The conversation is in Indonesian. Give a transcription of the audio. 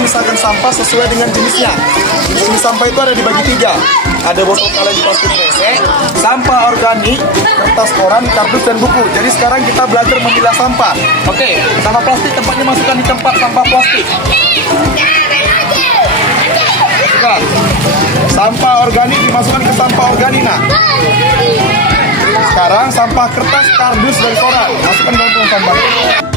memisahkan sampah sesuai dengan jenisnya. Jenis sampah itu ada dibagi 3. Ada botol kaleng plastik WC, sampah organik, kertas koran, kardus, dan buku. Jadi sekarang kita belajar memilah sampah. Oke, sampah plastik tempatnya masukkan di tempat sampah plastik. Bukan. Sampah organik dimasukkan ke sampah organik, nah. Sekarang sampah kertas, kardus, dan koran masukkan ke dalam sampah.